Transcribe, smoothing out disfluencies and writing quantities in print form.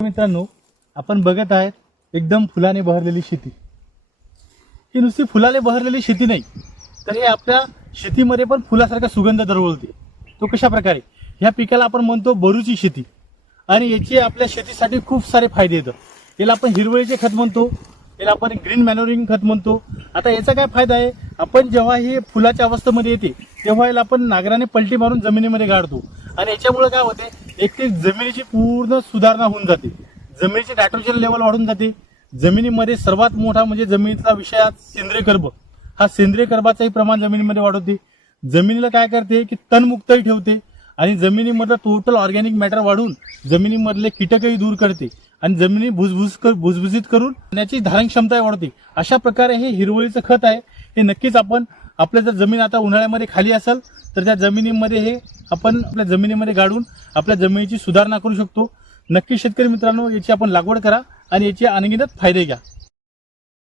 मित्रांनो, आपण बघत आहेत एकदम फुलाने बहरलेली शेती। ही नुसती फुलाने बहरलेली शेती नाही, तर हे आपल्या शेतीमध्ये पण फुलासारखा सुगंध दरवळते। तो कशा प्रकारे? ह्या पिकाला आपण म्हणतो बोरूची शेती आणि याची आपल्या शेतीसाठी खूप सारे फायदे आहेत। याला आपण हिरवळीचे खत म्हणतो, याला आपण ग्रीन मॅन्युरिंग खत म्हणतो। आता याचा काय फायदा आहे? आपण जेव्हा हे फुलाच्या अवस्थेमध्ये येते तेव्हा याला आपण नांगराने पलटी मारून जमिनीमध्ये गाडतो आणि याच्यामुळे काय होते, एक ते जमिनीची पूर्ण सुधारणा होऊन जाते, जमिनीची नायट्रोजन लेवल वाढून जाते। जमिनीमध्ये सर्वात मोठा म्हणजे जमिनीचा विषय सेंद्रिय कर्ब, हा सेंद्रिय कर्बाचंही प्रमाण जमिनीमध्ये वाढवते। जमिनीला काय करते की तणमुक्तही ठेवते आणि जमिनीमधलं टोटल ऑर्गॅनिक मॅटर वाढून जमिनीमधले कीटकही दूर करते आणि जमिनी भुसभुशीत करून पाण्याची धारण क्षमता वाढवते। अशा प्रकारे हे हिरवळीचं खत आहे। हे नक्कीच आपण आपल्या जर जमीन आता उन्हाळ्यामध्ये खाली असेल तर त्या जमिनीमध्ये हे आपण आपल्या जमिनीमध्ये गाडून आपल्या जमिनीची सुधारणा करू शकतो। नक्की शेतकरी मित्रांनो, याची आपण लागवड करा आणि याचे अनगिनत फायदे घ्या।